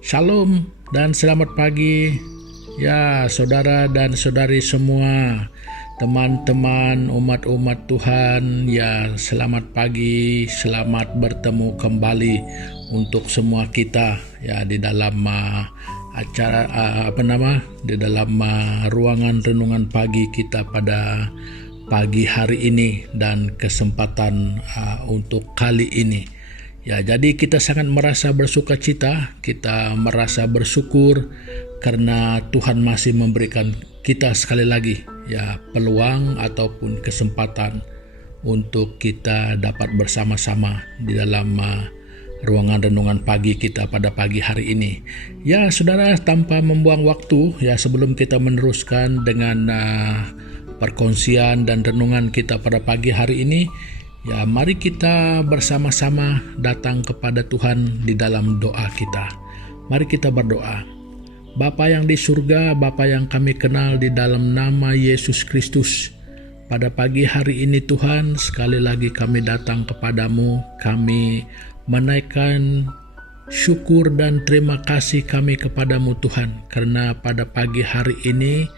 Shalom dan selamat pagi ya saudara dan saudari semua, teman-teman umat-umat Tuhan ya, selamat pagi, selamat bertemu kembali untuk semua kita ya di dalam acara di dalam ruangan renungan pagi kita pada pagi hari ini dan kesempatan untuk kali ini. Ya, jadi kita sangat merasa bersuka cita, kita merasa bersyukur karena Tuhan masih memberikan kita sekali lagi ya peluang ataupun kesempatan untuk kita dapat bersama-sama di dalam ruangan renungan pagi kita pada pagi hari ini. Ya, saudara, tanpa membuang waktu ya, sebelum kita meneruskan dengan perkongsian dan renungan kita pada pagi hari ini, ya, mari kita bersama-sama datang kepada Tuhan di dalam doa kita. Mari kita berdoa. Bapa yang di surga, Bapa yang kami kenal di dalam nama Yesus Kristus, pada pagi hari ini Tuhan, sekali lagi kami datang kepadamu. Kami menaikkan syukur dan terima kasih kami kepadamu Tuhan, karena pada pagi hari ini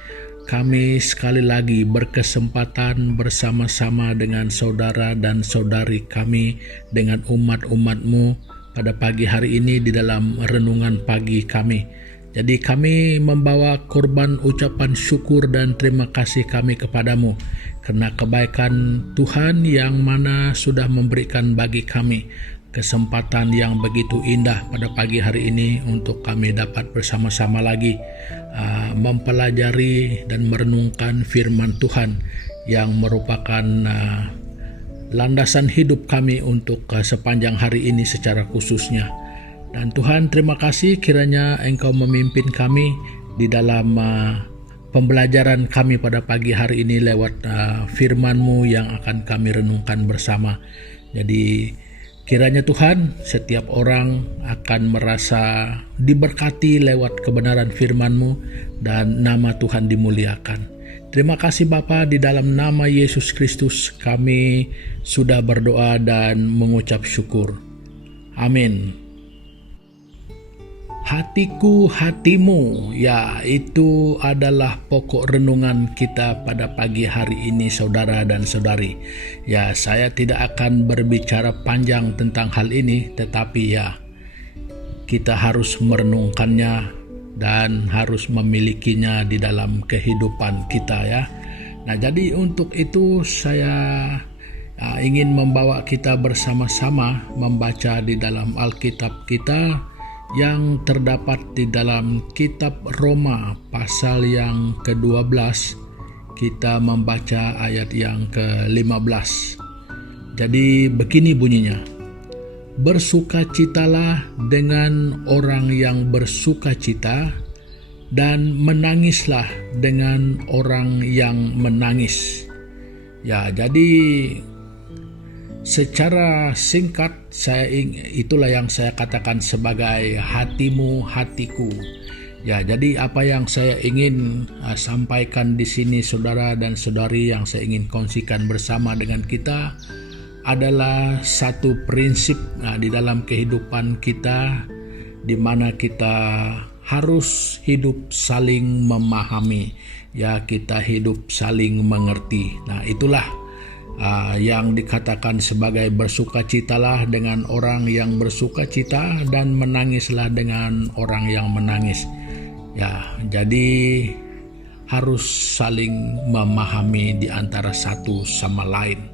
kami sekali lagi berkesempatan bersama-sama dengan saudara dan saudari kami, dengan umat-umat-Mu pada pagi hari ini di dalam renungan pagi kami. Jadi kami membawa korban ucapan syukur dan terima kasih kami kepadamu karena kebaikan Tuhan yang mana sudah memberikan bagi kami kesempatan yang begitu indah pada pagi hari ini untuk kami dapat bersama-sama lagi mempelajari dan merenungkan firman Tuhan yang merupakan landasan hidup kami untuk sepanjang hari ini secara khususnya. Dan Tuhan, terima kasih kiranya Engkau memimpin kami di dalam pembelajaran kami pada pagi hari ini lewat firman-Mu yang akan kami renungkan bersama. Jadi kiranya Tuhan, setiap orang akan merasa diberkati lewat kebenaran firman-Mu dan nama Tuhan dimuliakan. Terima kasih Bapa, di dalam nama Yesus Kristus kami sudah berdoa dan mengucap syukur. Amin. Hatiku hatimu, ya, itu adalah pokok renungan kita pada pagi hari ini saudara dan saudari. Ya, saya tidak akan berbicara panjang tentang hal ini, tetapi ya, kita harus merenungkannya dan harus memilikinya di dalam kehidupan kita ya. Nah, jadi untuk itu saya ingin membawa kita bersama-sama membaca di dalam Alkitab kita yang terdapat di dalam kitab Roma pasal yang ke-12. Kita membaca ayat yang ke-15. Jadi begini bunyinya. Bersukacitalah dengan orang yang bersukacita dan menangislah dengan orang yang menangis. Ya, jadi secara singkat itulah yang saya katakan sebagai hatimu hatiku. Ya, jadi apa yang saya ingin sampaikan di sini saudara dan saudari, yang saya ingin kongsikan bersama dengan kita adalah satu prinsip di dalam kehidupan kita, di mana kita harus hidup saling memahami. Ya, kita hidup saling mengerti. Nah, itulah yang dikatakan sebagai bersukacitalah dengan orang yang bersukacita dan menangislah dengan orang yang menangis. Ya, jadi harus saling memahami di antara satu sama lain.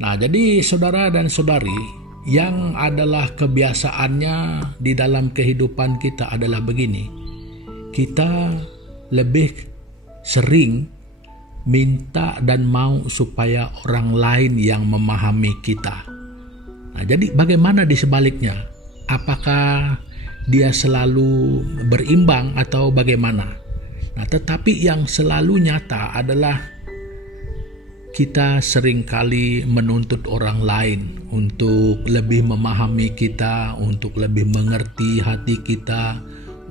Nah, jadi saudara dan saudari, yang adalah kebiasaannya di dalam kehidupan kita adalah begini. Kita lebih sering minta dan mau supaya orang lain yang memahami kita. Nah, jadi bagaimana di sebaliknya? Apakah dia selalu berimbang atau bagaimana? Nah, tetapi yang selalu nyata adalah kita seringkali menuntut orang lain untuk lebih memahami kita, untuk lebih mengerti hati kita,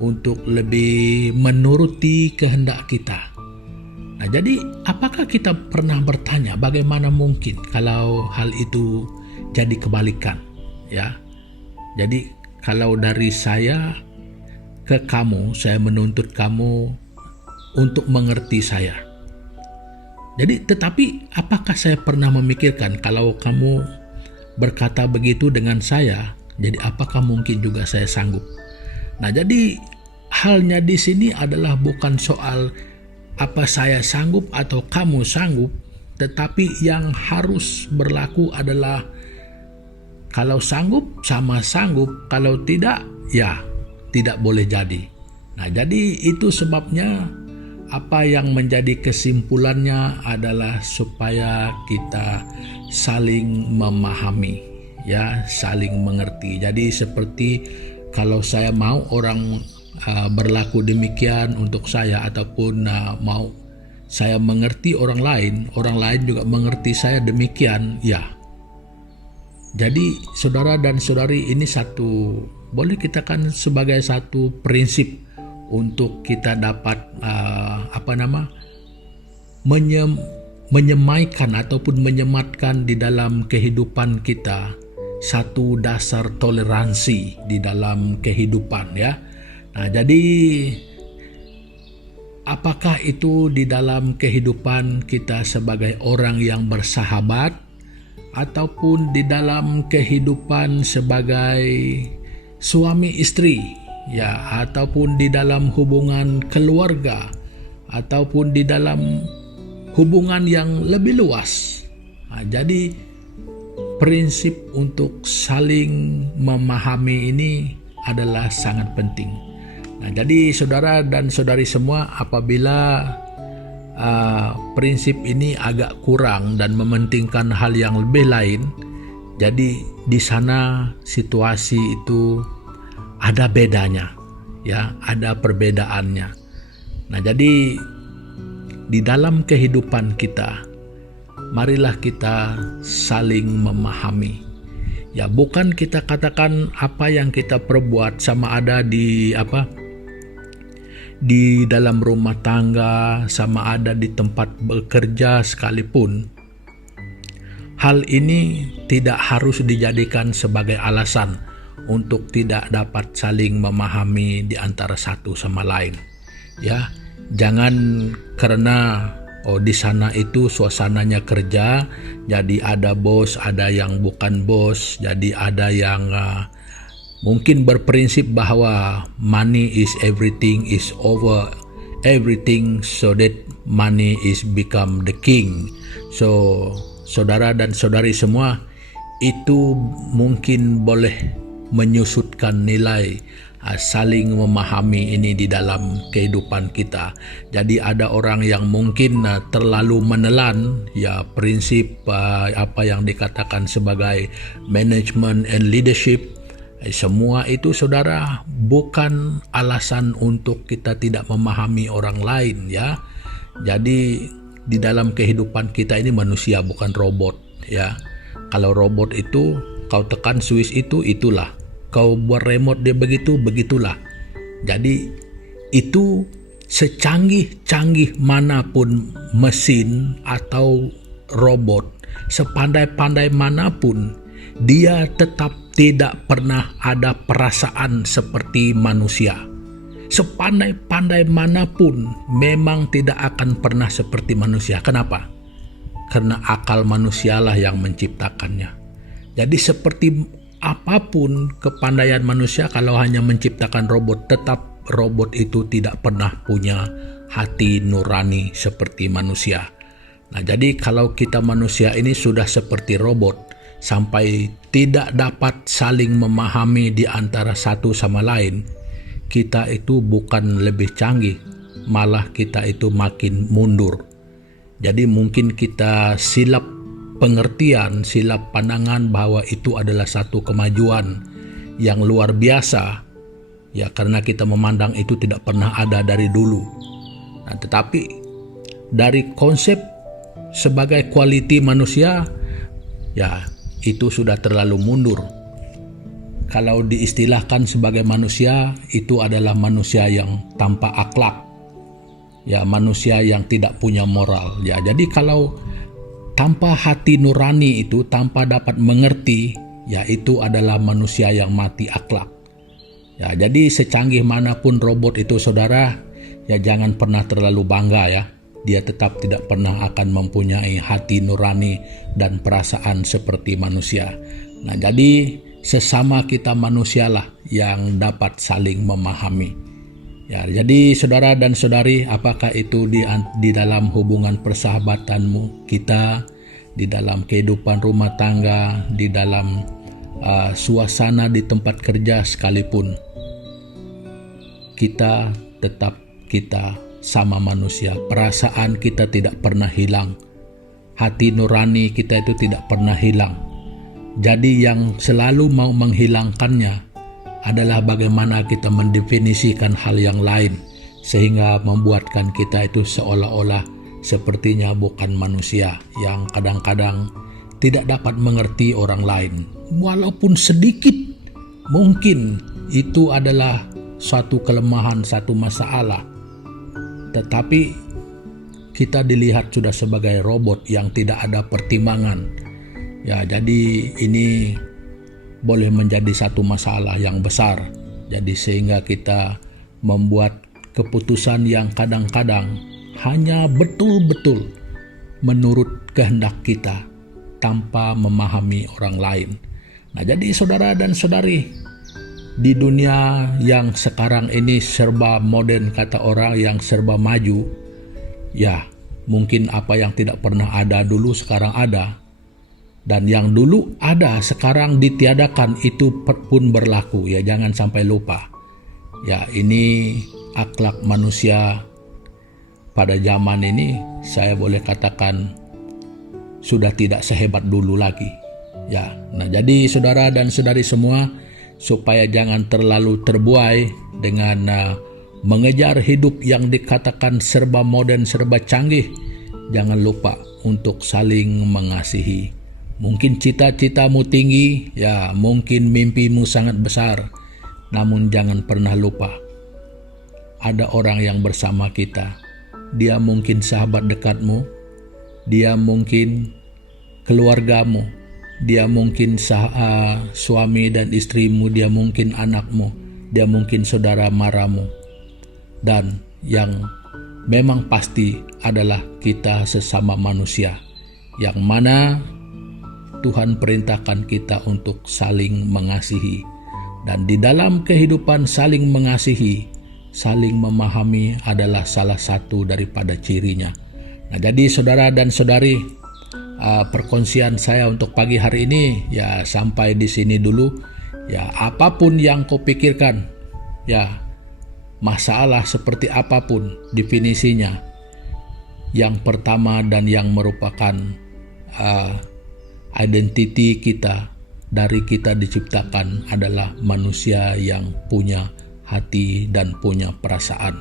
untuk lebih menuruti kehendak kita. Nah, jadi apakah kita pernah bertanya bagaimana mungkin kalau hal itu jadi kebalikan? Ya, jadi kalau dari saya ke kamu, saya menuntut kamu untuk mengerti saya. Jadi, tetapi apakah saya pernah memikirkan kalau kamu berkata begitu dengan saya, jadi apakah mungkin juga saya sanggup? Nah, jadi halnya di sini adalah bukan soal apa saya sanggup atau kamu sanggup, tetapi yang harus berlaku adalah kalau sanggup sama sanggup, kalau tidak ya tidak boleh jadi. Nah, jadi itu sebabnya apa yang menjadi kesimpulannya adalah supaya kita saling memahami, ya, saling mengerti. Jadi seperti kalau saya mau orang berlaku demikian untuk saya, ataupun mau saya mengerti orang lain juga mengerti saya demikian, ya. Jadi saudara dan saudari, ini satu, boleh kita kan sebagai satu prinsip untuk kita dapat menyemaikan ataupun menyematkan di dalam kehidupan kita satu dasar toleransi di dalam kehidupan, ya. Nah, jadi apakah itu di dalam kehidupan kita sebagai orang yang bersahabat, ataupun di dalam kehidupan sebagai suami istri, ya, ataupun di dalam hubungan keluarga, ataupun di dalam hubungan yang lebih luas. Nah, jadi prinsip untuk saling memahami ini adalah sangat penting. Nah, jadi saudara dan saudari semua, apabila prinsip ini agak kurang dan mementingkan hal yang lebih lain, jadi di sana situasi itu ada bedanya, ya, ada perbedaannya. Nah, jadi di dalam kehidupan kita, marilah kita saling memahami. Ya, bukan kita katakan apa yang kita perbuat sama ada di dalam rumah tangga, sama ada di tempat bekerja sekalipun. Hal ini tidak harus dijadikan sebagai alasan untuk tidak dapat saling memahami di antara satu sama lain. Ya, jangan karena di sana itu suasananya kerja, jadi ada bos, ada yang bukan bos, jadi ada yang mungkin berprinsip bahwa money is everything, is over everything, so that money is become the king. So, saudara dan saudari semua, itu mungkin boleh menyusutkan nilai saling memahami ini di dalam kehidupan kita. Jadi ada orang yang mungkin terlalu menelan, ya, prinsip apa yang dikatakan sebagai management and leadership. Semua itu, saudara, bukan alasan untuk kita tidak memahami orang lain, ya. Jadi di dalam kehidupan kita ini manusia, bukan robot, ya. Kalau robot itu kau tekan switch itu, itulah. Kau buat remote dia begitu, begitulah. Jadi itu secanggih-canggih manapun mesin atau robot, sepandai-pandai manapun, dia tetap tidak pernah ada perasaan seperti manusia. Sepandai-pandai manapun memang tidak akan pernah seperti manusia. Kenapa? Karena akal manusialah yang menciptakannya. Jadi seperti apapun kepandaian manusia, kalau hanya menciptakan robot, tetap robot itu tidak pernah punya hati nurani seperti manusia. Nah, jadi kalau kita manusia ini sudah seperti robot, sampai tidak dapat saling memahami di antara satu sama lain, kita itu bukan lebih canggih, malah kita itu makin mundur. Jadi mungkin kita silap pengertian, silap pandangan bahwa itu adalah satu kemajuan yang luar biasa, ya, karena kita memandang itu tidak pernah ada dari dulu. Nah, tetapi dari konsep sebagai quality manusia, ya, itu sudah terlalu mundur. Kalau diistilahkan sebagai manusia, itu adalah manusia yang tanpa akhlak, ya, manusia yang tidak punya moral, ya. Jadi kalau tanpa hati nurani itu, tanpa dapat mengerti, ya, itu adalah manusia yang mati akhlak. Ya, jadi secanggih manapun robot itu saudara, ya jangan pernah terlalu bangga ya. Dia tetap tidak pernah akan mempunyai hati nurani dan perasaan seperti manusia. Nah, jadi sesama kita manusialah yang dapat saling memahami. Ya, jadi saudara dan saudari, apakah itu di dalam hubungan persahabatanmu kita, di dalam kehidupan rumah tangga, di dalam suasana di tempat kerja sekalipun, kita sama manusia. Perasaan kita tidak pernah hilang. Hati nurani kita itu tidak pernah hilang. Jadi yang selalu mau menghilangkannya adalah bagaimana kita mendefinisikan hal yang lain, sehingga membuatkan kita itu seolah-olah sepertinya bukan manusia yang kadang-kadang tidak dapat mengerti orang lain. Walaupun sedikit, mungkin itu adalah suatu kelemahan, satu masalah. Tetapi kita dilihat sudah sebagai robot yang tidak ada pertimbangan. Ya, jadi ini boleh menjadi satu masalah yang besar. Jadi sehingga kita membuat keputusan yang kadang-kadang hanya betul-betul menurut kehendak kita tanpa memahami orang lain. Nah, jadi saudara dan saudari, di dunia yang sekarang ini serba modern, kata orang, yang serba maju, ya mungkin apa yang tidak pernah ada dulu sekarang ada, dan yang dulu ada sekarang ditiadakan, itu pun berlaku. Ya, jangan sampai lupa. Ya, ini akhlak manusia pada zaman ini, saya boleh katakan sudah tidak sehebat dulu lagi. Ya, nah jadi saudara dan saudari semua, supaya jangan terlalu terbuai dengan mengejar hidup yang dikatakan serba modern, serba canggih, jangan lupa untuk saling mengasihi. Mungkin cita-citamu tinggi, ya mungkin mimpimu sangat besar, namun jangan pernah lupa ada orang yang bersama kita. Dia mungkin sahabat dekatmu, dia mungkin keluargamu, dia mungkin suami dan istrimu, dia mungkin anakmu, dia mungkin saudara maramu. Dan yang memang pasti adalah kita sesama manusia, yang mana Tuhan perintahkan kita untuk saling mengasihi. Dan di dalam kehidupan saling mengasihi, saling memahami adalah salah satu daripada cirinya. Nah, jadi saudara dan saudari, perkongsian saya untuk pagi hari ini ya sampai di sini dulu. Ya, apapun yang kau pikirkan, ya masalah seperti apapun definisinya, yang pertama dan yang merupakan identiti kita dari kita diciptakan adalah manusia yang punya hati dan punya perasaan.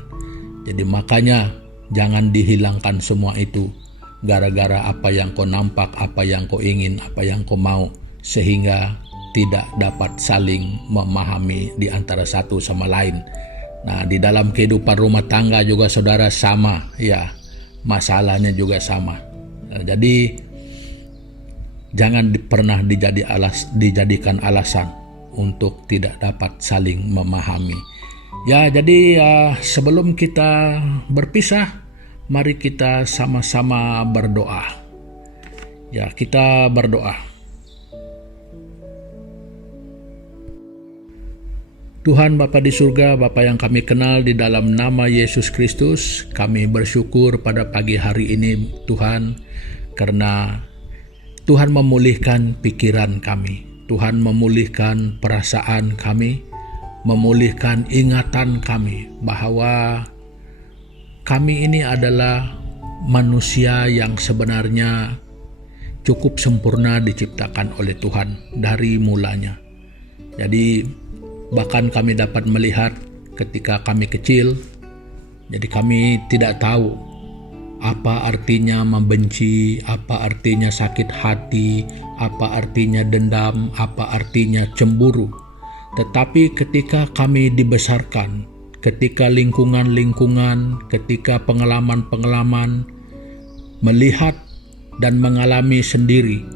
Jadi makanya jangan dihilangkan semua itu gara-gara apa yang kau nampak, apa yang kau ingin, apa yang kau mau, sehingga tidak dapat saling memahami di antara satu sama lain. Nah, di dalam kehidupan rumah tangga juga saudara sama, ya masalahnya juga sama. Nah, jadi jangan pernah dijadikan alasan untuk tidak dapat saling memahami. Ya, jadi sebelum kita berpisah, mari kita sama-sama berdoa. Ya, kita berdoa. Tuhan Bapa di surga, Bapa yang kami kenal, di dalam nama Yesus Kristus, kami bersyukur pada pagi hari ini Tuhan, karena Tuhan memulihkan pikiran kami, Tuhan memulihkan perasaan kami, memulihkan ingatan kami bahwa kami ini adalah manusia yang sebenarnya cukup sempurna diciptakan oleh Tuhan dari mulanya. Jadi bahkan kami dapat melihat ketika kami kecil, jadi kami tidak tahu apa artinya membenci, apa artinya sakit hati, apa artinya dendam, apa artinya cemburu. Tetapi ketika kami dibesarkan, ketika lingkungan-lingkungan, ketika pengalaman-pengalaman, melihat dan mengalami sendiri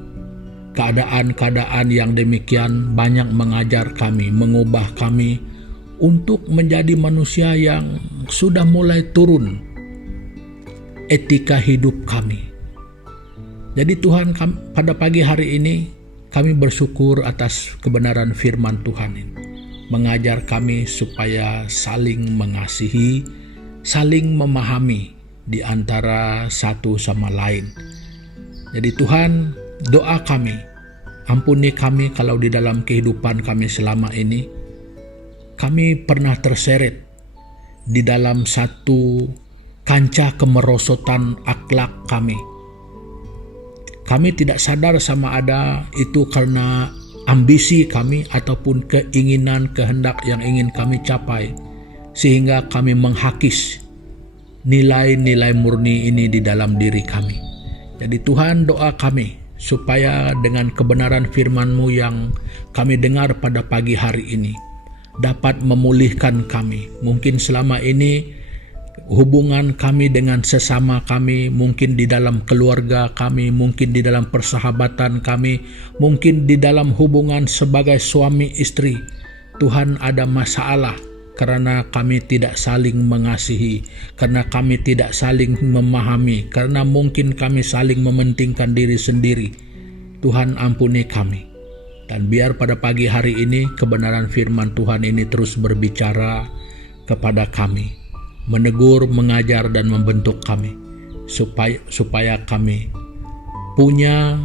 keadaan-keadaan yang demikian banyak mengajar kami, mengubah kami untuk menjadi manusia yang sudah mulai turun etika hidup kami. Jadi Tuhan, pada pagi hari ini kami bersyukur atas kebenaran firman Tuhan ini. Mengajar kami supaya saling mengasihi, saling memahami di antara satu sama lain. Jadi Tuhan, doa kami, ampuni kami kalau di dalam kehidupan kami selama ini, kami pernah terseret di dalam satu kancah kemerosotan akhlak kami. Kami tidak sadar sama ada itu karena ambisi kami ataupun keinginan, kehendak yang ingin kami capai, sehingga kami menghakis nilai-nilai murni ini di dalam diri kami. Jadi Tuhan, doa kami supaya dengan kebenaran firman-Mu yang kami dengar pada pagi hari ini dapat memulihkan kami. Mungkin selama ini hubungan kami dengan sesama kami, mungkin di dalam keluarga kami, mungkin di dalam persahabatan kami, mungkin di dalam hubungan sebagai suami istri, Tuhan, ada masalah karena kami tidak saling mengasihi, karena kami tidak saling memahami, karena mungkin kami saling mementingkan diri sendiri. Tuhan, ampuni kami. Dan biar pada pagi hari ini kebenaran firman Tuhan ini terus berbicara kepada kami, menegur, mengajar, dan membentuk kami, supaya kami punya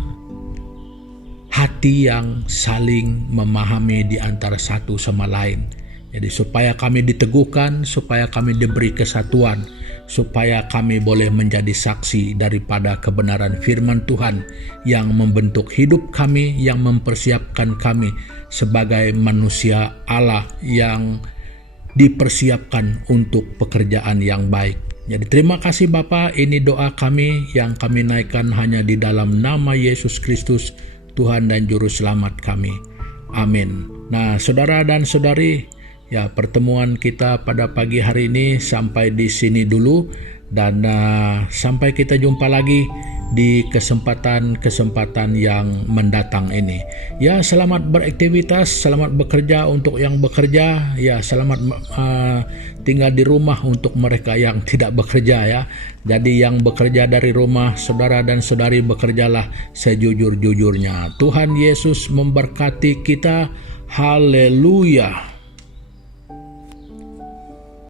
hati yang saling memahami di antara satu sama lain. Jadi supaya kami diteguhkan, supaya kami diberi kesatuan, supaya kami boleh menjadi saksi daripada kebenaran firman Tuhan yang membentuk hidup kami, yang mempersiapkan kami sebagai manusia Allah yang dipersiapkan untuk pekerjaan yang baik. Jadi terima kasih Bapa, ini doa kami yang kami naikkan hanya di dalam nama Yesus Kristus, Tuhan dan Juru Selamat kami. Amin. Nah, saudara dan saudari, ya, pertemuan kita pada pagi hari ini sampai di sini dulu, dan sampai kita jumpa lagi di kesempatan-kesempatan yang mendatang ini. Ya, selamat beraktivitas, selamat bekerja untuk yang bekerja, ya, selamat tinggal di rumah untuk mereka yang tidak bekerja ya. Jadi yang bekerja dari rumah, saudara dan saudari, bekerjalah sejujur-jujurnya. Tuhan Yesus memberkati kita. Haleluya.